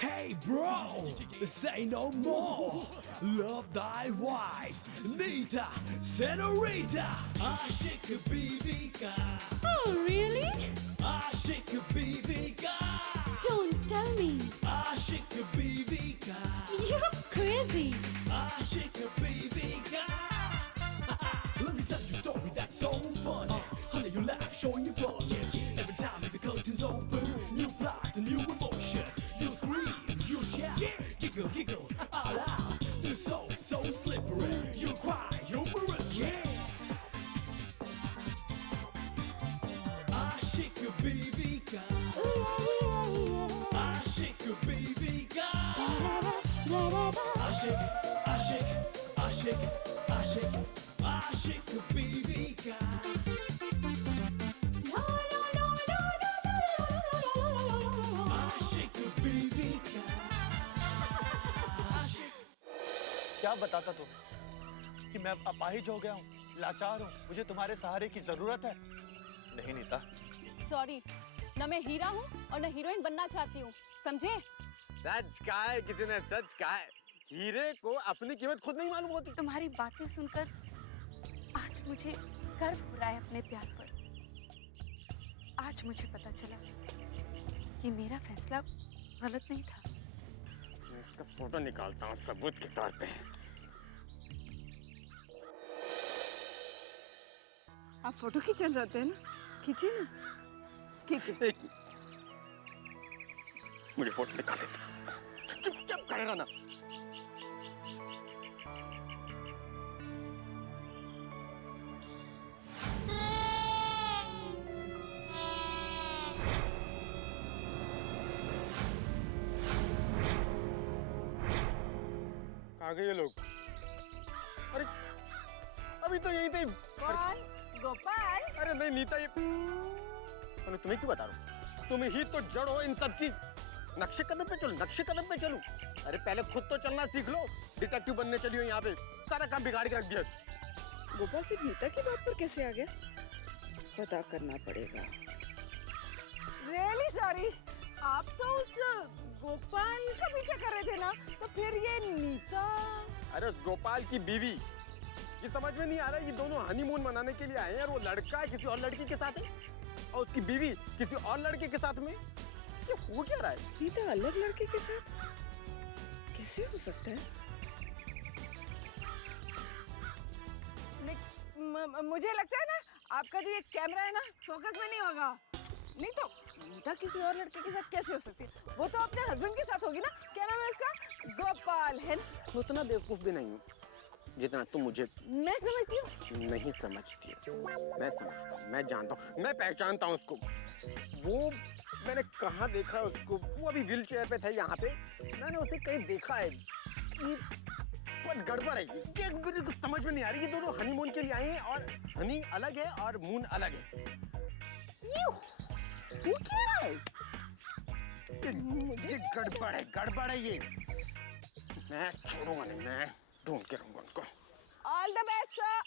Hey bro, say no more. Love thy wife, Nita, Senorita. Aşık Bibika. Oh, really? Aşık Bibika. Don't tell me. Aşık Bibika. You're crazy. Aşık Bibika. Let me tell you a story that's so funny. Honey, you laugh, showing your body. Every time the curtains open, new plot, a new emotion. You scream, you shout, giggle, giggle, all out. You're so slippery. You cry, humorously. Aşık Bibika. Aşık Bibika. Aşık, aşık, aşık, aşık, aşık Bibika. Aşık Bibika. Aşık. क्या बताता तू कि मैं अपाहिज हो गया हूँ, लाचार हूँ, मुझे तुम्हारे सहारे की जरूरत है। नहीं नीता, सॉरी, न मैं हीरा हूँ और न हीरोइन बनना चाहती हूँ, समझे? सच कहा है किसी ने, सच कहा है। हीरे को अपनी कीमत खुद नहीं मालूम होती। तुम्हारी बातें सुनकर आज मुझे गर्व हो रहा है अपने प्यार पर। आज मुझे पता चला कि मेरा फैसला गलत नहीं था। मैं इसका फोटो निकालता हूँ सबूत के तौर पे। आप फोटो खींचना चाहते हैं ना? खींचिए ना, खींचिए। एक मुझे फोटो दिखा देता, चुपचाप खड़े रहना। कहाँ गए ये लोग? अरे अभी तो यही थे। कौन? गोपाल? अरे नहीं नीता, ये अरे तुम्हें क्यों बता रहा हूँ? तुम ही तो जड़ हो इन सब की। नक्शे कदम पे चलो, नक्शे कदम पे चलो। अरे पहले खुद तो चलना सीख लो। डिटेक्टिव बनने चली हो यहाँ पे, सारा काम बिगाड़ के रख दिया। गोपाल सिर्फ नीता की बात पर कैसे आ गया? पता करना पड़ेगा। रियली सॉरी, आप तो उस गोपाल का पीछा कर रहे थे ना, तो फिर ये नीता? अरे उस गोपाल की बीवी, ये समझ में नहीं आ रहा है, ये दोनों हनीमून मनाने के लिए आए हैं और वो लड़का किसी और लड़की के साथ है और उसकी बीवी किसी और लड़के के साथ में। ये हो क्या रहा है? नीता अलग लड़के के साथ कैसे हो सकता है? मुझे लगता है ना आपका जो ये कैमरा है ना फोकस में नहीं होगा। नहीं तो नीता किसी और लड़के के साथ कैसे हो सकती है? वो तो अपने हस्बैंड के साथ होगी ना। क्या नाम है उसका? गोपाल है ना? उतना बेवकूफ भी नहीं हूँ जितना तुम मुझे मैं समझती हूँ। नहीं समझती। मैं समझता हूँ, मैं जानता हूँ, मैं पहचानता हूँ उसको। वो मैंने कहाँ देखा है उसको? वो अभी व्हील चेयर पे थे यहाँ पे। मैंने उसे कहीं देखा है कि बहुत गड़बड़ है। ये मुझे कुछ समझ में नहीं आ रही। ये दोनों हनीमून के लिए आए हैं और हनी अलग है और मून अलग है। वो क्या है? ये गड़बड़ है ये। मैं छोड़ूंगा नहीं, मैं ढूंढ के रहूंगा उनको। All the best sir.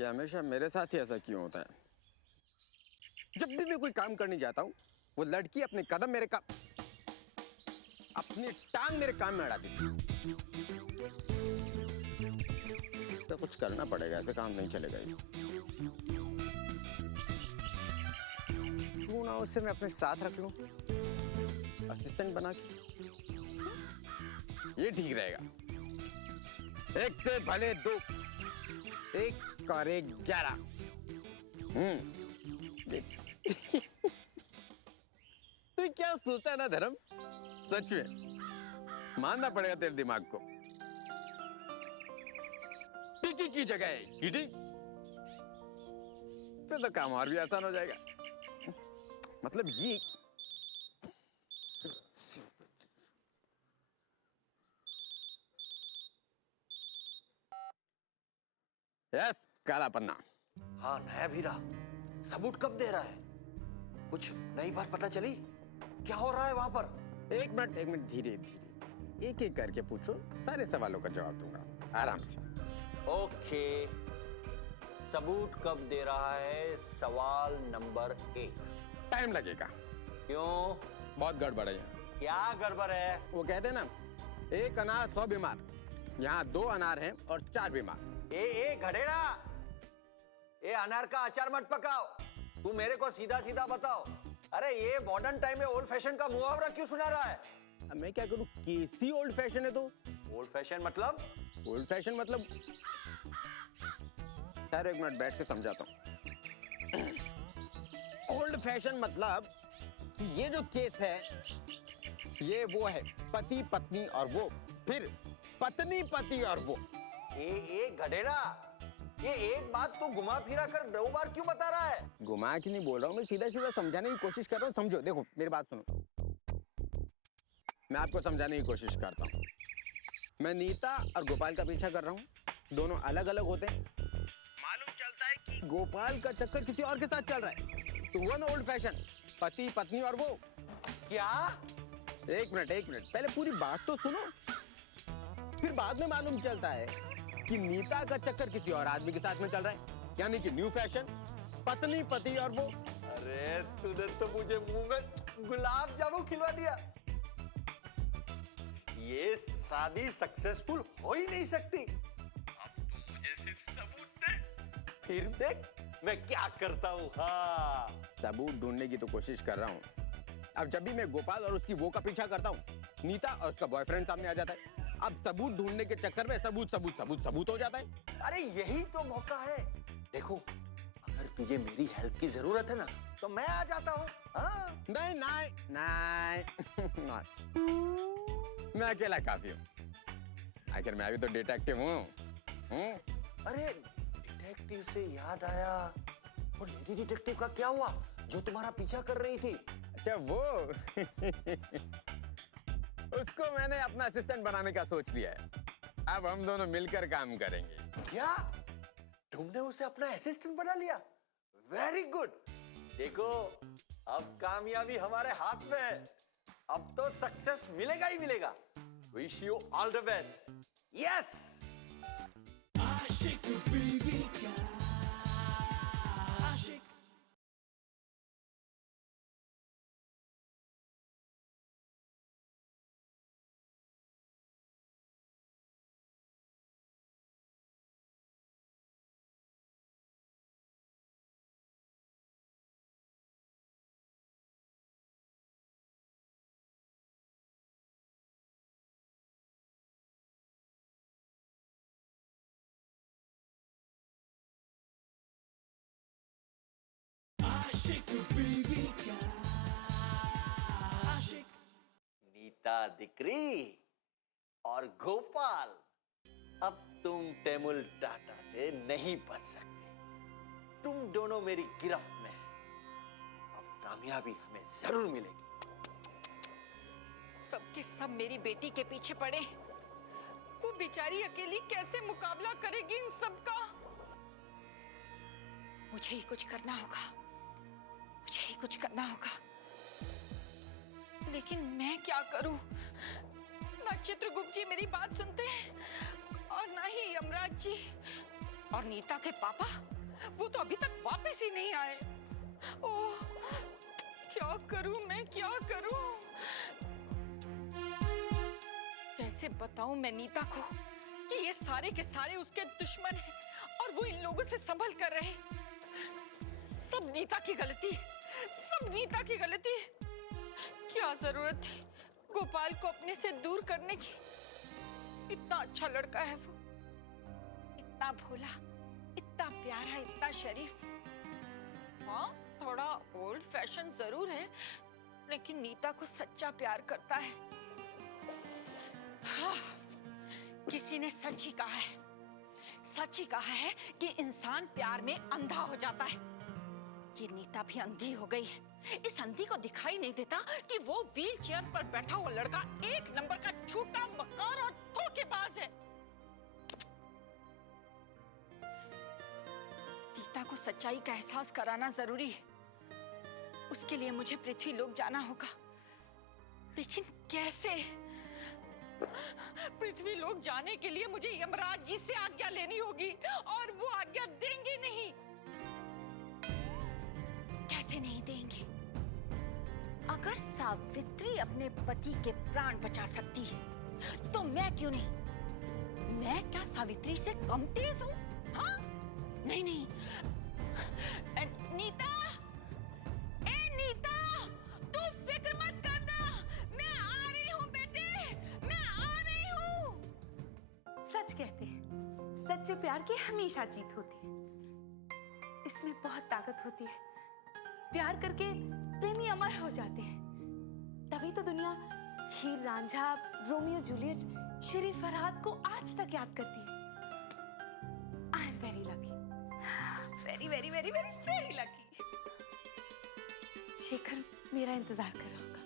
ये हमेशा मेरे साथ ही ऐसा क्यों होता है? जब भी मैं कोई काम करने जाता हूँ, वो लड़की अपने कदम मेरे काम, अपनी टांग मेरे काम में अड़ा देती। तो कुछ करना पड़ेगा, ऐसे काम नहीं चलेगा ये। क्यों ना उसे मैं अपने साथ रख लूं, असिस्टेंट बना के। ये ठीक रहेगा। एक से भले दो, एक और एक 11। तू क्या सोचता है ना धर्म, सच में मानना पड़ेगा तेरे दिमाग को। टिकी की जगह है गिटी, फिर तो काम और भी आसान हो जाएगा। मतलब ये यस, काला पन्ना। हाँ नया भी रहा। सबूत कब दे रहा है? कुछ नई बात पता चली? क्या हो रहा है वहां पर? एक मिनट धीरे धीरे। एक एक करके पूछो, सारे सवालों का जवाब दूंगा आराम से। ओके, सबूत कब दे रहा है? सवाल नंबर 1। टाइम लगेगा, क्यों? बहुत गड़बड़ है यहाँ। क्या गड़बड़ है? वो कहते हैं ना, एक अनार 100 बीमार, यहाँ 2 अनार हैं और 4 बीमार। ए घड़ेड़ा, ये अनार का अचार मत पकाओ, तू मेरे को सीधा सीधा बताओ। अरे ये मॉडर्न टाइम में ओल्ड फैशन का मुहावरा क्यों सुना रहा है? अब मैं क्या करूं, कैसी ओल्ड फैशन है तो? ओल्ड फैशन मतलब? ओल्ड फैशन मतलब, सर एक मिनट बैठ के समझाता हूं। ओल्ड फैशन मतलब कि ये जो केस है, ये वो है पति पत्नी और वो, फिर पत्नी पति और वो। ए घड़ेड़ा, ये एक बात तो घुमा फिरा कर 2 बार क्यों बता रहा है? घुमा के नहीं बोल रहा हूं, मैं सीधा सीधा समझाने की कोशिश कर रहा हूं। समझो, देखो मेरी बात सुनो, मैं आपको समझाने की कोशिश करता हूं। मैं नीता और गोपाल का पीछा कर रहा हूं, दोनों अलग अलग होते हैं। मालूम चलता है कि गोपाल का चक्कर किसी और के साथ चल रहा है, तो वो ना ओल्ड फैशन, पति पत्नी और वो। क्या? एक मिनट, पहले पूरी बात तो सुनो, फिर बाद में मालूम चलता है कि नीता का चक्कर किसी और आदमी के साथ में चल रहा है, यानी कि न्यू फैशन, पत्नी पति और वो। अरे तूने तो मुझे मुंह में गुलाब जामुन खिलवा दिया। ये शादी सक्सेसफुल हो ही नहीं सकती। अब तू मुझे सिर्फ सबूत दे, फिर देख मैं क्या करता हूँ। हाँ, सबूत ढूंढने की तो कोशिश कर रहा हूँ। अब जब भी मैं गोपाल और उसकी वो का पीछा करता हूँ, नीता और उसका बॉयफ्रेंड सामने आ जाता है। अब सबूत ढूंढने के चक्कर में सबूत हो जाता है। अरे यही तो मौका है। देखो, अगर तुझे मेरी हेल्प की जरूरत है ना, तो मैं आ जाता हूँ। हाँ? नहीं मैं अकेला काफी हूँ। आखिर मैं भी तो डिटेक्टिव हूँ। अरे डिटेक्टिव से याद आया, वो लेडी डिटेक्टिव का क्या हुआ जो तुम्हारा पीछा कर रही थी? अच्छा वो उसको मैंने अपना असिस्टेंट बनाने का सोच लिया है। अब हम दोनों मिलकर काम करेंगे। क्या तुमने उसे अपना असिस्टेंट बना लिया? Very good. देखो, अब कामयाबी हमारे हाथ में है। अब तो सक्सेस मिलेगा ही मिलेगा। Wish you all the best. Yes. आशिक बीवी का आशिक। आशिक बीवी का आशिक। नीता दिकरी और गोपाल, अब तुम टेमुल टाटा से नहीं बच सकते। तुम दोनों मेरी गिरफ्त में हैं। अब कामयाबी हमें जरूर मिलेगी। सबके सब मेरी बेटी के पीछे पड़े, वो बेचारी अकेली कैसे मुकाबला करेगी इन सब का? मुझे ही कुछ करना होगा, मुझे ही कुछ करना होगा। लेकिन मैं क्या करूं? ना चित्रगुप्त जी मेरी बात सुनते हैं और ना ही यमराज जी, और नीता के पापा, वो तो अभी तक वापस ही नहीं आए। ओह, क्या करूं मैं, क्या करूं? कैसे बताऊं मैं नीता को कि ये सारे के सारे उसके दुश्मन हैं और वो इन लोगों से संभल कर रहे। सब नीता की गलती, सब नीता की गलती। क्या जरूरत थी गोपाल को अपने से दूर करने की? इतना अच्छा लड़का है वो, इतना भोला, इतना प्यारा, इतना शरीफ। हाँ, थोड़ा ओल्ड फैशन जरूर है, लेकिन नीता को सच्चा प्यार करता है। हाँ, किसी ने सच ही कहा है, सच ही कहा है कि इंसान प्यार में अंधा हो जाता है। ये नीता भी अंधी हो गई है। इस अंधी को दिखाई नहीं देता कि वो व्हील चेयर पर बैठा हुआ लड़का 1 नंबर का झूठा, मक्कार और धोखेबाज है। नीता को सच्चाई का एहसास कराना जरूरी है। उसके लिए मुझे पृथ्वी लोक जाना होगा, लेकिन कैसे? पृथ्वी लोक जाने के लिए मुझे यमराज जी से आज्ञा लेनी होगी और वो आज्ञा देंगे नहीं। कैसे नहीं देंगे? अगर सावित्री अपने पति के प्राण बचा सकती है तो मैं क्यों नहीं? मैं क्या सावित्री से कम तेज हूं? हाँ? नहीं नहीं। नीता, ए नीता, तू फिक्र मत करना, मैं आ रही हूँ बेटे, मैं आ रही हूँ। सच कहते हैं, सच्चे प्यार की हमेशा जीत होती है। इसमें बहुत ताकत होती है। प्यार करके प्रेमी अमर हो जाते हैं। तभी तो दुनिया हीर रांझा, रोमियो जूलियट, श्री फरहाद को आज तक याद करती है। I am very lucky, very very very very very lucky. Shekhar मेरा इंतजार कर रहा होगा।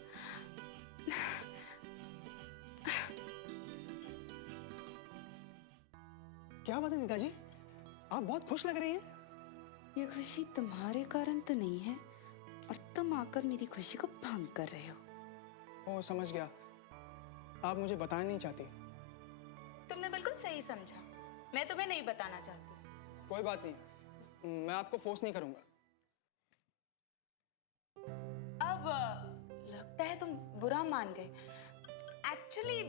क्या बात है नेताजी, आप बहुत खुश लग रही हैं। ये खुशी तुम्हारे कारण तो नहीं है और तुम आकर मेरी खुशी को भंग कर रहे हो। ओ समझ गया, आप मुझे बताना नहीं चाहती। तुमने बिल्कुल सही समझा, मैं तुम्हें नहीं बताना चाहती। कोई बात नहीं, मैं आपको फोर्स नहीं करूंगा। अब लगता है तुम बुरा मान गए। एक्चुअली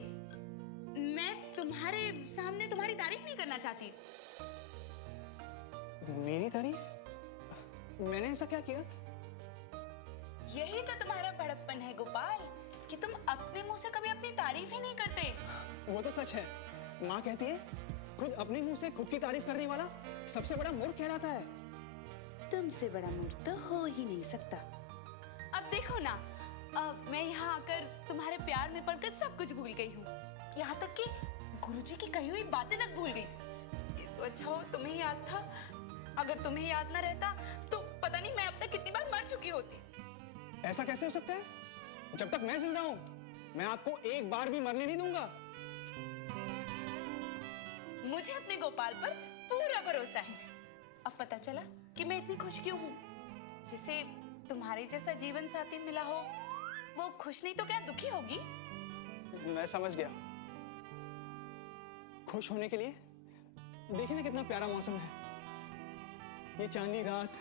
मैं तुम्हारे सामने तुम्हारी तारीफ नहीं करना चाहती। मेरी तारीफ? मैंने ऐसा क्या किया? यही तो तुम्हारा बड़प्पन है गोपाल, कि तुम अपने मुंह से कभी अपनी तारीफ ही नहीं करते। वो तो सच है, माँ कहती है खुद अपने मुंह से खुद की तारीफ करने वाला सबसे बड़ा मूर्ख कहलाता है। तुमसे बड़ा मूर्ख तो हो ही नहीं सकता। अब देखो ना, अब मैं यहाँ आकर तुम्हारे प्यार में पड़कर सब कुछ भूल गई हूँ, यहाँ तक कि गुरुजी की कही हुई बातें तक भूल गई। ये तो अच्छा हो तुम्हें याद था, अगर तुम्हें याद ना रहता तो पता नहीं मैं अब तक कितनी बार मर चुकी होती। ऐसा कैसे हो सकता है? जब तक मैं जिंदा हूं मैं आपको एक बार भी मरने नहीं दूंगा। मुझे अपने गोपाल पर पूरा भरोसा है। अब पता चला कि मैं इतनी खुश क्यों हूँ। जिसे तुम्हारे जैसा जीवन साथी मिला हो वो खुश नहीं तो क्या दुखी होगी? मैं समझ गया। खुश होने के लिए देखिए ना कितना प्यारा मौसम है, ये चांदनी रात,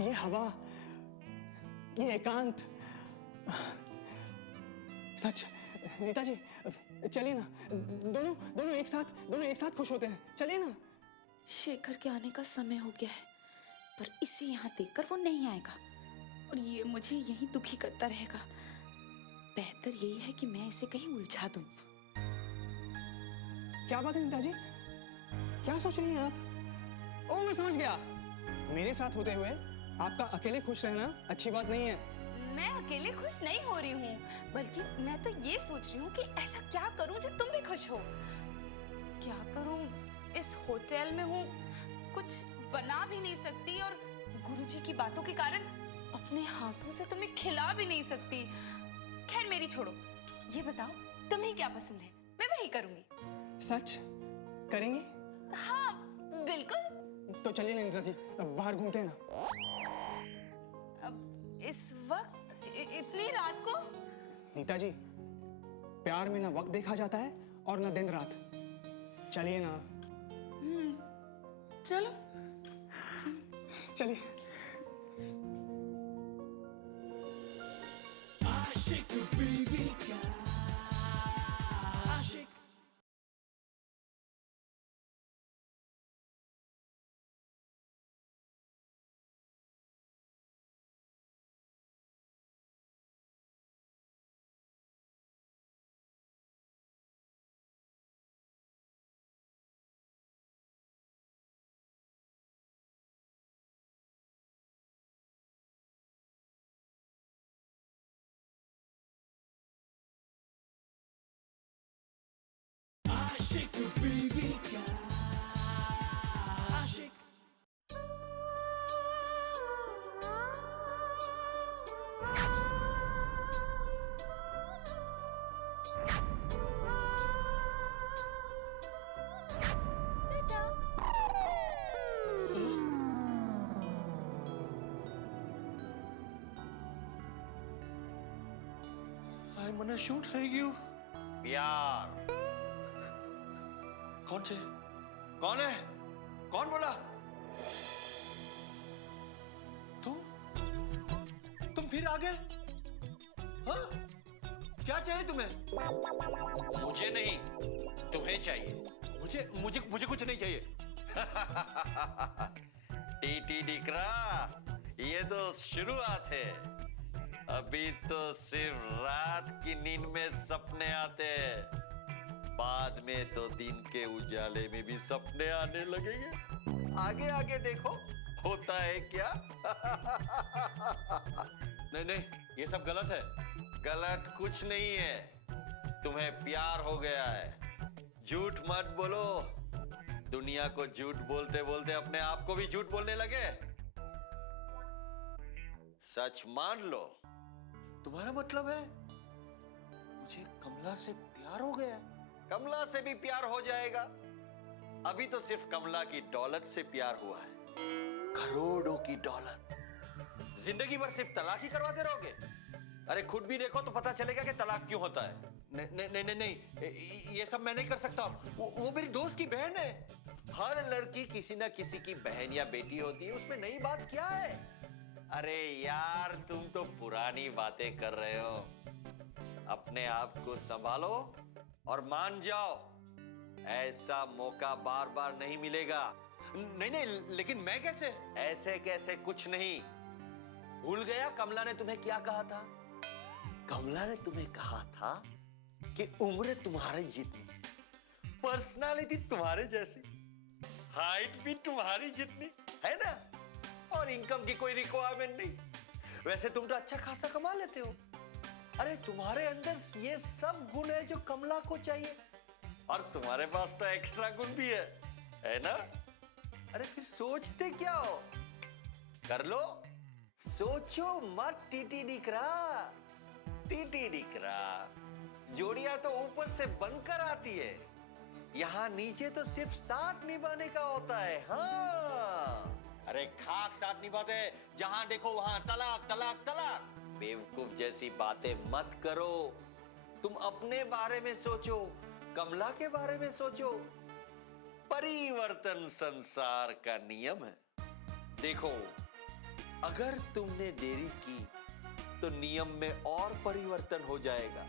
ये हवा, ये एकांत। सच नीताजी, चलिए ना, दोनों एक साथ खुश होते हैं। चलिए ना। शेखर के आने का समय हो गया है, पर इसे यहाँ देखकर वो नहीं आएगा और ये मुझे यहीं दुखी करता रहेगा। बेहतर यही है कि मैं इसे कहीं उलझा दूं। क्या बात है नेताजी, क्या सोच रही हैं आप? ओ मैं समझ गया, मेरे साथ होते हुए आपका अकेले खुश रहना अच्छी बात नहीं है। मैं अकेले खुश नहीं हो रही हूँ, बल्कि मैं तो ये सोच रही हूँ कि ऐसा क्या करूँ जो तुम भी खुश हो। क्या करूँ, इस होटल में हूँ, कुछ बना भी नहीं सकती और गुरुजी की बातों के कारण अपने हाथों से तुम्हें खिला भी नहीं सकती। खैर मेरी छोड़ो, ये बताओ तुम्हें क्या पसंद है, मैं वही करूँगी। सच करेंगे? हाँ बिल्कुल। तो चलिए नेताजी, बाहर घूमते हैं ना। अब इस वक्त इतनी रात को? नीताजी, प्यार में ना वक्त देखा जाता है और ना दिन रात। चलिए ना। चलो चलिए। आशिक बीवी का आशिक। आशिक बीवी का आशिक। I'm gonna shoot you. प्यार। कौन से? कौन है? कौन बोला? तुम फिर आ गए? हाँ? क्या चाहिए तुम्हें? मुझे नहीं, तुम्हें चाहिए। मुझे मुझे मुझे कुछ नहीं चाहिए। टीटी दिकरा, ये तो शुरुआत है। अभी तो सिर्फ रात की नींद में सपने आते हैं, बाद में तो दिन के उजाले में भी सपने आने लगेंगे। आगे आगे देखो होता है क्या। नहीं नहीं, ये सब गलत है। गलत कुछ नहीं है, तुम्हें प्यार हो गया है। झूठ मत बोलो, दुनिया को झूठ बोलते बोलते अपने आप को भी झूठ बोलने लगे। सच मान लो। तुम्हारा मतलब है मुझे कमला से प्यार हो गया है? कमला से भी प्यार हो जाएगा। अभी तो सिर्फ कमला की दौलत से प्यार हुआ है, करोड़ों की दौलत। जिंदगी भर सिर्फ तलाक ही करवाते रहोगे? अरे खुद भी देखो तो पता चलेगा कि तलाक क्यों होता है। नहीं नहीं नहीं नहीं, ये सब मैं नहीं कर सकता। वो मेरी दोस्त की बहन है। हर लड़की किसी ना किसी की बहन या बेटी होती है, उसमें नई बात क्या है? अरे यार तुम तो पुरानी बातें कर रहे हो। अपने आप को संभालो और मान जाओ, ऐसा मौका बार बार नहीं मिलेगा। नहीं नहीं, लेकिन मैं कैसे? ऐसे कैसे कुछ नहीं। भूल गया कमला ने तुम्हें क्या कहा था? कमला ने तुम्हें कहा था कि उम्र तुम्हारी जितनी, पर्सनालिटी तुम्हारे जैसी, हाइट भी तुम्हारी जितनी है ना, और इनकम की कोई रिक्वायरमेंट नहीं। वैसे तुम तो अच्छा खासा कमा लेते हो। अरे तुम्हारे अंदर ये सब गुण है जो कमला को चाहिए, और तुम्हारे पास तो एक्स्ट्रा गुण भी है ना? अरे फिर सोचते क्या हो? कर लो, सोचो मत। TT दिकरा, TT दिकरा। जोड़ियां तो ऊपर से बनकर आती है, यहाँ नीचे तो सिर्फ साथ निभाने का होता है। हाँ, अरे खाक साथ निभाते, जहां देखो वहां तलाक तलाक तलाक। बेवकूफ जैसी बातें मत करो। तुम अपने बारे में सोचो, कमला के बारे में सोचो। परिवर्तन संसार का नियम है। देखो, अगर तुमने देरी की तो नियम में और परिवर्तन हो जाएगा।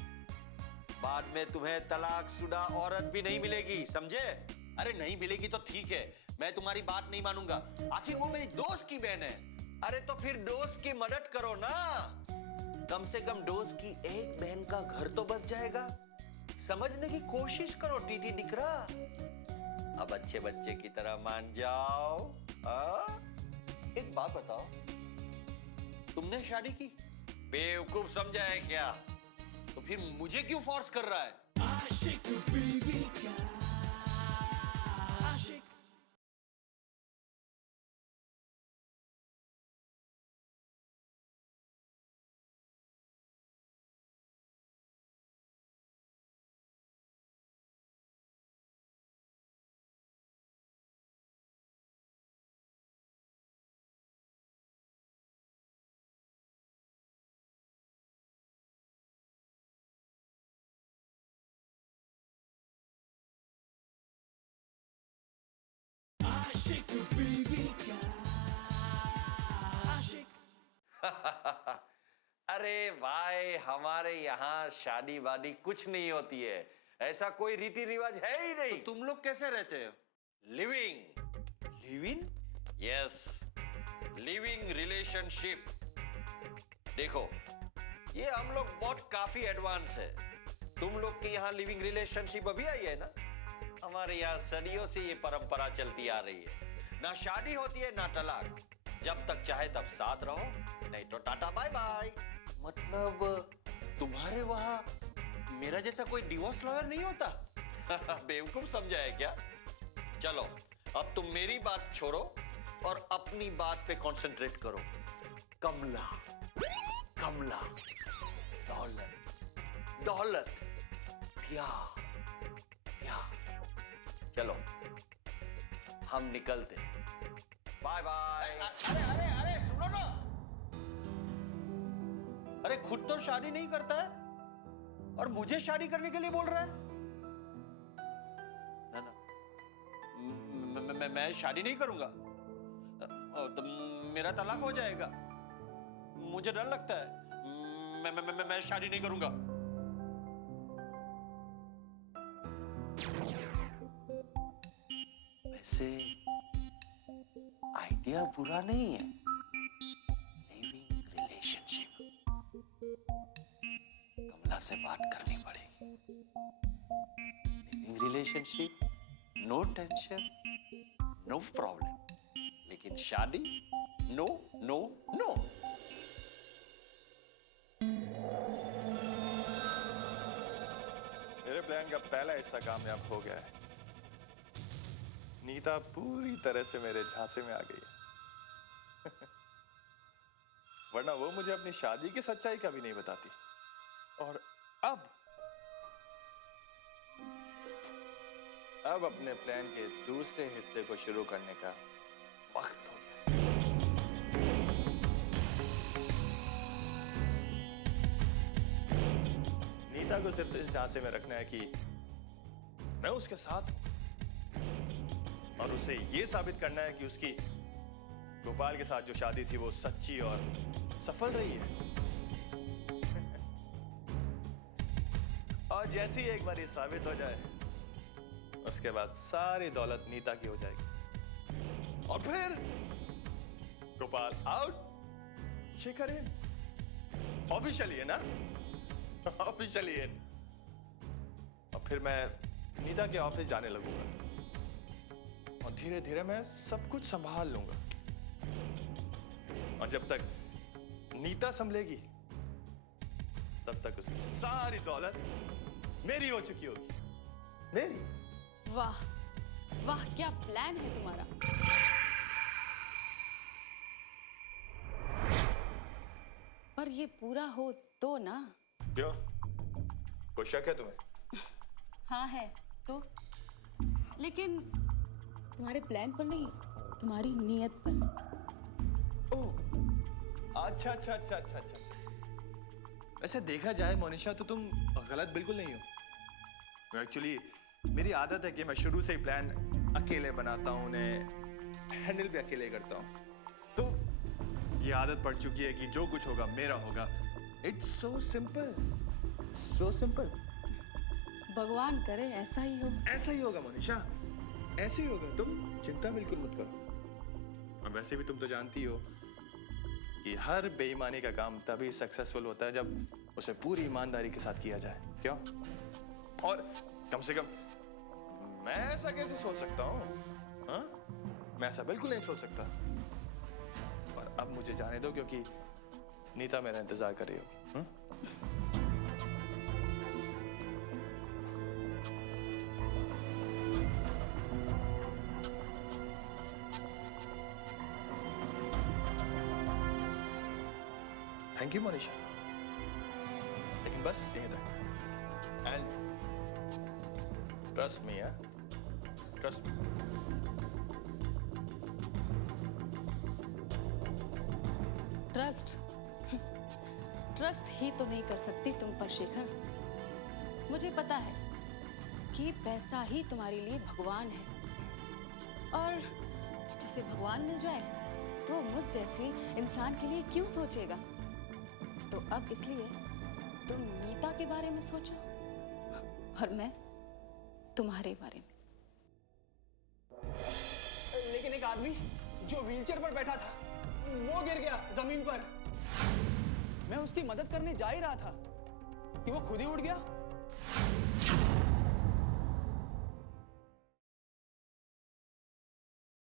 बाद में तुम्हें तलाकशुदा औरत भी नहीं मिलेगी, समझे? अरे नहीं मिलेगी तो ठीक है, मैं तुम्हारी बात नहीं मानूंगा। आखिर वो मेरी दोस्त की बहन है। अरे तो फिर दोस्त की मदद करो ना। कम से कम दोस्त की एक बहन का घर तो बस जाएगा। समझने की कोशिश करो टीटी दिकरा। अब अच्छे बच्चे की तरह मान जाओ। एक बात बताओ, तुमने शादी की? बेवकूफ समझा है क्या? तो फिर मुझे क्यों फोर्स कर रहा है? आशिक बीवी का आशिक। आशिक बीवी का आशिक। अरे भाई, हमारे यहाँ शादी वादी कुछ नहीं होती है। ऐसा कोई रीति रिवाज है ही नहीं। तो तुम लोग कैसे रहते हो? Living. Living? Yes, living relationship. देखो, ये हम लोग बहुत काफी एडवांस है। तुम लोग के यहाँ लिविंग रिलेशनशिप अभी आई है ना? हमारे यहाँ सदियों से ये परंपरा चलती आ रही है। ना शादी होती है ना तलाक। जब तक चाहे तब साथ रहो, नहीं तो टाटा बाय बाय। मतलब तुम्हारे वहां मेरा जैसा कोई डिवोर्स लॉयर नहीं होता? बेवकूफ समझा है क्या? चलो, अब तुम मेरी बात छोड़ो और अपनी बात पे कंसंट्रेट करो। कमला, कमला, दौलत, दौलत, प्यार, प्यार। चलो, हम निकलते। Bye bye. अरे अरे अरे सुनो ना, अरे खुद तो शादी नहीं करता है और मुझे शादी करने के लिए बोल रहा है? ना ना, मैं शादी नहीं करूंगा। तो मेरा तलाक हो जाएगा। मुझे डर लगता है। मैं शादी नहीं करूंगा। वैसे आइडिया बुरा नहीं है। Living relationship. कमला से बात करनी पड़ेगी। Living relationship, no tension, no problem. लेकिन शादी, नो नो नो। मेरे प्लान का पहला हिस्सा कामयाब हो गया है। नीता पूरी तरह से मेरे झांसे में आ गई है। वरना वो मुझे अपनी शादी की सच्चाई कभी नहीं बताती। और अब अपने प्लान के दूसरे हिस्से को शुरू करने का वक्त हो गया। नीता को सिर्फ इस झांसे में रखना है कि मैं उसके साथ हूं, और उसे यह साबित करना है कि उसकी गोपाल के साथ जो शादी थी वो सच्ची और सफल रही है। और जैसे ही एक बार ये साबित हो जाए, उसके बाद सारी दौलत नीता की हो जाएगी। और फिर गोपाल आउट, शेखर इन। ऑफिशियली है ना? ऑफिशियली इन। और फिर मैं नीता के ऑफिस जाने लगूंगा और धीरे धीरे मैं सब कुछ संभाल लूंगा। और जब तक नीता संभलेगी, तब तक उसकी सारी दौलत मेरी हो चुकी होगी। मेरी। वाह वाह, क्या प्लान है तुम्हारा। पर ये पूरा हो तो ना। क्यों? कोई शक है तुम्हें? हाँ है तो, लेकिन तुम्हारे प्लान पर नहीं, तुम्हारी नीयत पर। ओह, अच्छा अच्छा अच्छा अच्छा अच्छा। वैसे देखा जाए मोनिशा, तो तुम गलत बिल्कुल नहीं हो। एक्चुअली मेरी आदत है कि मैं शुरू से ही प्लान अकेले बनाता हूं, उन्हें हैंडल भी अकेले करता हूं। तो ये आदत पड़ चुकी है कि जो कुछ होगा मेरा होगा। It's so simple, so simple. भगवान करे ऐसा ही हो। ऐसा ही होगा मोनिशा, ऐसे ही होगा। तुम चिंता बिल्कुल मत करो। और वैसे भी तुम तो जानती हो कि हर बेईमानी का काम तभी सक्सेसफुल होता है जब उसे पूरी ईमानदारी के साथ किया जाए। क्यों? और कम से कम मैं ऐसा कैसे सोच सकता हूं? हाँ? मैं ऐसा बिल्कुल नहीं सोच सकता। और अब मुझे जाने दो, क्योंकि नीता मेरा इंतजार कर रही होगी। थैंक यू मोनिशा, लेकिन बस यहीं तक। And trust me, trust me. Trust ही तो नहीं कर सकती तुम पर शेखर। मुझे पता है कि पैसा ही तुम्हारे लिए भगवान है, और जिसे भगवान मिल जाए तो मुझ जैसी इंसान के लिए क्यों सोचेगा। तो अब इसलिए तुम नीता के बारे में सोचो और मैं तुम्हारे बारे में। लेकिन एक आदमी जो व्हीलचेयर पर बैठा था वो गिर गया जमीन पर। मैं उसकी मदद करने जा ही रहा था कि वो खुद ही उठ गया।